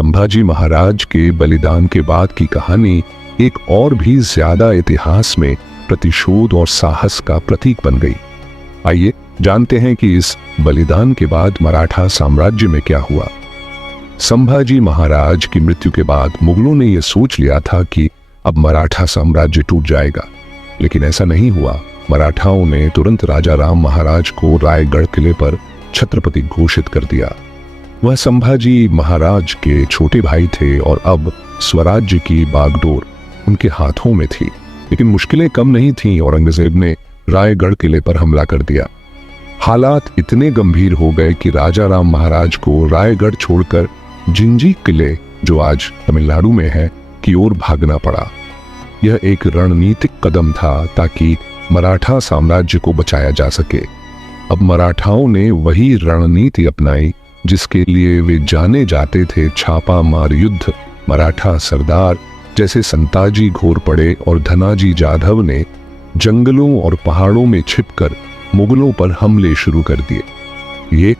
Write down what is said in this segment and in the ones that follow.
संभाजी महाराज के बलिदान के बाद की कहानी एक और भी ज्यादा इतिहास में प्रतिशोध और साहस का प्रतीक बन गई। आइए जानते हैं कि इस बलिदान के बाद मराठा साम्राज्य में क्या हुआ। संभाजी महाराज की मृत्यु के बाद मुगलों ने यह सोच लिया था कि अब मराठा साम्राज्य टूट जाएगा, लेकिन ऐसा नहीं हुआ। मराठाओं ने तुरंत राजा राम महाराज को रायगढ़ किले पर छत्रपति घोषित कर दिया। वह संभाजी महाराज के छोटे भाई थे और अब स्वराज्य की बागडोर उनके हाथों में थी। लेकिन मुश्किलें कम नहीं थीं। औरंगजेब ने रायगढ़ किले पर हमला कर दिया। हालात इतने गंभीर हो गए कि राजा राम महाराज को रायगढ़ छोड़कर जिंजी किले, जो आज तमिलनाडु में है, की ओर भागना पड़ा। यह एक रणनीतिक कदम था ताकि मराठा साम्राज्य को बचाया जा सके। अब मराठाओं ने वही रणनीति अपनाई जिसके लिए वे जाने जाते थे, छापा मार युद्ध। मराठा सरदार जैसे संताजी घोरपड़े और धनाजी जाधव ने जंगलों और पहाड़ों में छिपकर मुगलों पर हमले शुरू कर दिए। ये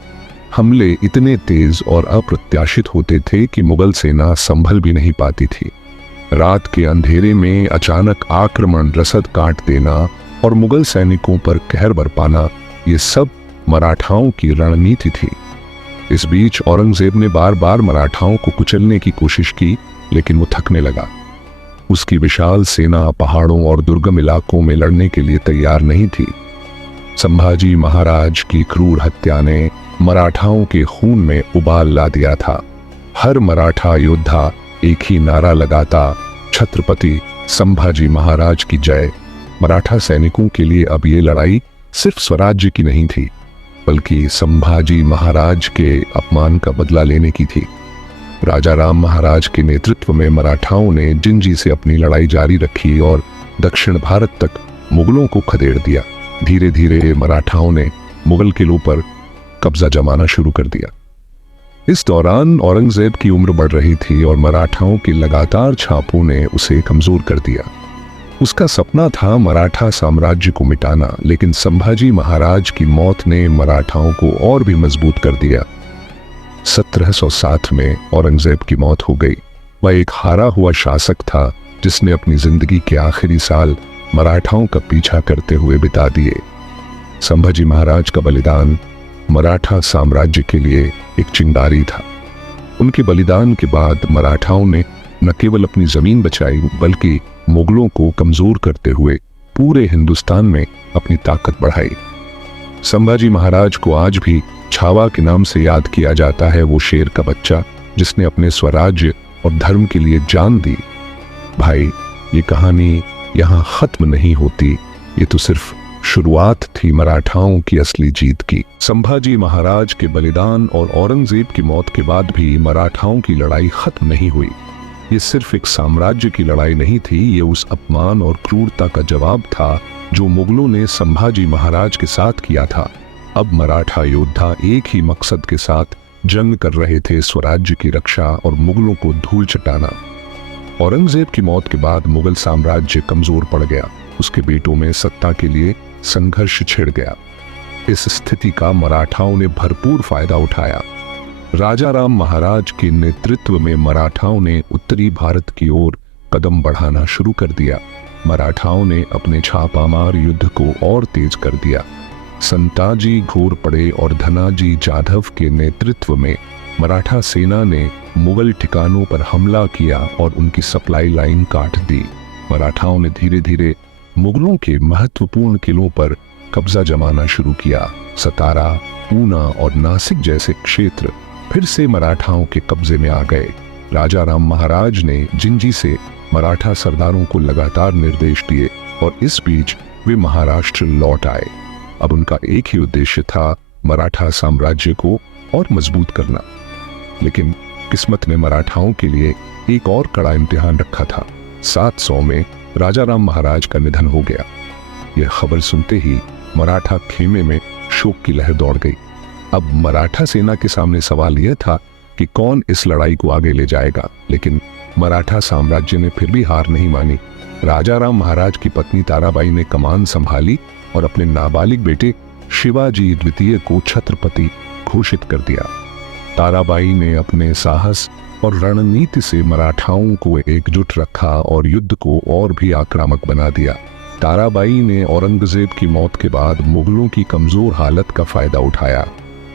हमले इतने तेज और अप्रत्याशित होते थे कि मुगल सेना संभल भी नहीं पाती थी। रात के अंधेरे में अचानक आक्रमण, रसद काट देना और मुगल सैनिकों पर कहर बरपाना, ये सब मराठाओं की रणनीति थी। इस बीच औरंगजेब ने बार बार मराठाओं को कुचलने की कोशिश की, लेकिन वो थकने लगा। उसकी विशाल सेना पहाड़ों और दुर्गम इलाकों में लड़ने के लिए तैयार नहीं थी। संभाजी महाराज की क्रूर हत्या ने मराठाओं के खून में उबाल ला दिया था। हर मराठा योद्धा एक ही नारा लगाता, छत्रपति संभाजी महाराज की जय। मराठा सैनिकों के लिए अब ये लड़ाई सिर्फ स्वराज्य की नहीं थी, बल्कि संभाजी महाराज के अपमान का बदला लेने की थी। राजा राम महाराज के नेतृत्व में मराठाओं ने जिंजी से अपनी लड़ाई जारी रखी और दक्षिण भारत तक मुगलों को खदेड़ दिया। धीरे धीरे मराठाओं ने मुगल किलों पर कब्जा जमाना शुरू कर दिया। इस दौरान औरंगजेब की उम्र बढ़ रही थी और मराठाओं की लगातार छापों ने उसे कमजोर कर दिया। उसका सपना था मराठा साम्राज्य को मिटाना, लेकिन संभाजी महाराज की मौत ने मराठाओं को और भी मजबूत कर दिया। 1707 में औरंगजेब की मौत हो गई। वह एक हारा हुआ शासक था जिसने अपनी जिंदगी के आखिरी साल मराठाओं का पीछा करते हुए बिता दिए। संभाजी महाराज का बलिदान मराठा साम्राज्य के लिए एक चिंगारी था। उनके बलिदान के बाद मराठाओं ने न केवल अपनी जमीन बचाई, बल्कि मुगलों को कमजोर करते हुए पूरे हिंदुस्तान में अपनी ताकत बढ़ाई। संभाजी महाराज को आज भी छावा के नाम से याद किया जाता है, वो शेर का बच्चा जिसने अपने स्वराज्य और धर्म के लिए जान दी। भाई, ये कहानी यहाँ खत्म नहीं होती। ये तो सिर्फ शुरुआत थी मराठाओं की असली जीत की। संभाजी महाराज के बलिदान और औरंगजेब की मौत के बाद भी मराठाओं की लड़ाई खत्म नहीं हुई। ये सिर्फ एक साम्राज्य की लड़ाई नहीं थी, ये उस अपमान और क्रूरता का जवाब था जो मुगलों ने संभाजी महाराज के साथ किया था। अब मराठा योद्धा एक ही मकसद के साथ जंग कर रहे थे, स्वराज्य की रक्षा और मुगलों को धूल चटाना। औरंगजेब की मौत के बाद मुगल साम्राज्य कमजोर पड़ गया। उसके बेटों में सत्ता के लिए संघर्ष छिड़ गया। इस स्थिति का मराठाओं ने भरपूर फायदा उठाया। राजा राम महाराज के नेतृत्व में मराठाओं ने उत्तरी भारत की ओर कदम बढ़ाना शुरू कर दिया। मराठाओं ने अपने छापामार युद्ध को और तेज कर दिया। संताजी घोरपड़े और धनाजी जाधव के नेतृत्व में मराठा सेना ने मुगल ठिकानों पर हमला किया और उनकी सप्लाई लाइन काट दी। मराठाओं ने धीरे धीरे मुगलों के महत्वपूर्ण किलों पर कब्जा जमाना शुरू किया। सतारा, ऊना और नासिक जैसे क्षेत्र फिर से मराठाओं के कब्जे में आ गए। राजा राम महाराज ने जिंजी से मराठा सरदारों को लगातार निर्देश दिए और इस बीच वे महाराष्ट्र लौट आए। अब उनका एक ही उद्देश्य था, मराठा साम्राज्य को और मजबूत करना। लेकिन किस्मत ने मराठाओं के लिए एक और कड़ा इम्तिहान रखा था। 700 में राजा राम महाराज का निधन हो गया। यह खबर सुनते ही मराठा खेमे में शोक की लहर दौड़ गई। अब मराठा सेना के सामने सवाल यह था कि कौन इस लड़ाई को आगे ले जाएगा। लेकिन मराठा साम्राज्य ने फिर भी हार नहीं मानी। राजा राम महाराज की पत्नी ताराबाई ने कमान संभाली और अपने नाबालिग बेटे शिवाजी द्वितीय को छत्रपति घोषित कर दिया। ताराबाई ने अपने साहस और रणनीति से मराठाओं को एकजुट रखा और युद्ध को और भी आक्रामक बना दिया। ताराबाई ने औरंगजेब की मौत के बाद मुगलों की कमजोर हालत का फायदा उठाया।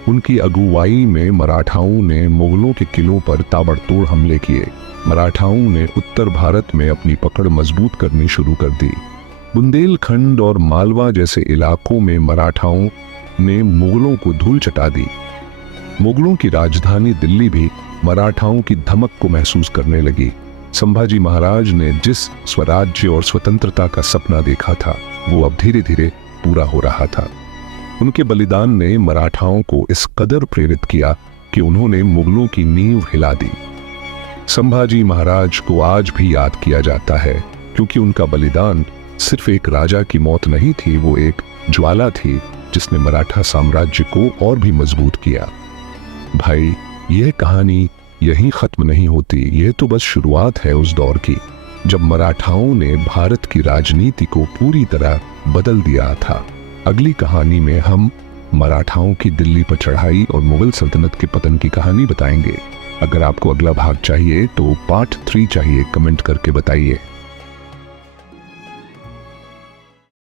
उनकी अगुवाई में मराठाओं ने मुगलों के किलों पर ताबड़तोड़ हमले किए। मराठाओं ने उत्तर भारत में अपनी पकड़ मजबूत करनी शुरू कर दी। बुंदेलखंड और मालवा जैसे इलाकों में मराठाओं ने मुगलों को धूल चटा दी। मुगलों की राजधानी दिल्ली भी मराठाओं की धमक को महसूस करने लगी। संभाजी महाराज ने जिस स्वराज्य और स्वतंत्रता का सपना देखा था वो अब धीरे धीरे पूरा हो रहा था। उनके बलिदान ने मराठाओं को इस कदर प्रेरित किया कि उन्होंने मुगलों की नींव हिला दी। संभाजी महाराज को आज भी याद किया जाता है क्योंकि उनका बलिदान सिर्फ एक राजा की मौत नहीं थी, वो एक ज्वाला थी जिसने मराठा साम्राज्य को और भी मजबूत किया। भाई, यह कहानी यहीं खत्म नहीं होती। यह तो बस शुरुआत है उस दौर की जब मराठाओं ने भारत की राजनीति को पूरी तरह बदल दिया था। अगली कहानी में हम मराठाओं की दिल्ली पर चढ़ाई और मुगल सल्तनत के पतन की कहानी बताएंगे। अगर आपको अगला भाग चाहिए तो पार्ट 3 चाहिए, कमेंट करके बताइए।